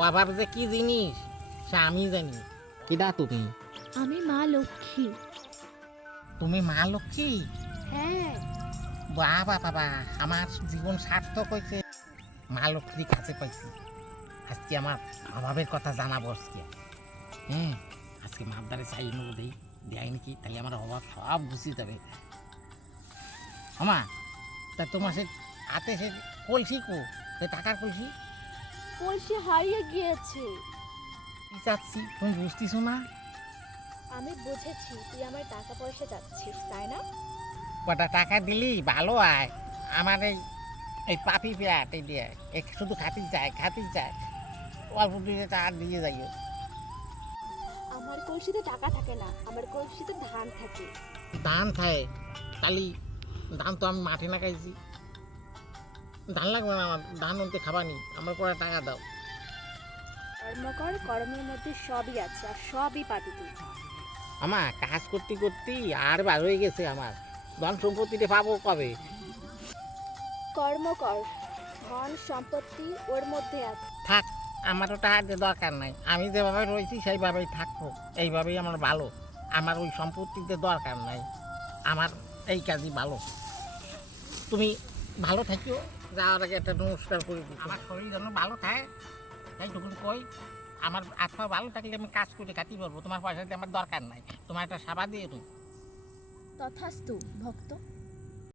অভাব যে কি জিনিস সে আমি জানি। কিডা তুমি? আমি মা লক্ষ্মী। তুমি মা লক্ষ্মী? হ্যাঁ। বাবা বাবা, আমার জীবন সার্থক হয়েছে, মা লক্ষ্মীর কাছে পাইছি। আজকে আমার অভাবের কথা জানাবো আজকে। হ্যাঁ, আজকে মার দ্বারে চাই নেবো, দেয় নাকি, তাহলে আমার অভাব সব গুছিয়ে যাবে। আমা, তা তোমার সে হাতে সে কলসি কো, সে টাকার কলসি কলসি হারিয়ে গিয়েছে। কি চাচ্ছি তুমি বুঝতেছো না? আমি বুঝেছি তুই আমার টাকা পয়সা চাচ্ছিস, তাই না? কটা টাকা দিলি ভালো হয়। আমার এই এই পাপি পেট এই দিয়ে শুধু খাতি চায় অল্প দিয়ে টাকা দিয়ে যাইও। আমার কলসিতে টাকা থাকে না, আমার কলসিতে ধান থাকে। ধান খায় কালি, ধান তো আমি মাঠে না খাইছি। ধান লাগবে না আমার, ধান অন্তে খাবানি, আমার কটা টাকা দাও। কর্ম কর, কর্মের মধ্যে সবই আছে আর সবই পাবি তুই। আমার কাজ করতে করতে আর বার হয়ে গেছে আমার, ধন সম্পত্তিটা পাবো কবে? কর্ম কর, ধন সম্পত্তি ওর মধ্যে আছে। থাক, আমারও টাকা দিয়ে দরকার নাই, আমি যেভাবে রয়েছি সেইভাবেই থাকবো, এইভাবেই আমার ভালো। আমার ওই সম্পত্তিতে দরকার নাই, আমার এই কাজই ভালো। তুমি ভালো থাকিও, যাওয়ার আগে একটা নমস্কার করে দিই। আমার শরীর যেন ভালো থাকে এইটুকু কই। আমার আত্মা ভালো থাকলে আমি কাজ করে খাতি পারবো, তোমার পয়সা দিয়ে আমার দরকার নাই। তোমার একটা সাবা দিয়ে তুমি। তথাস্তু ভক্ত।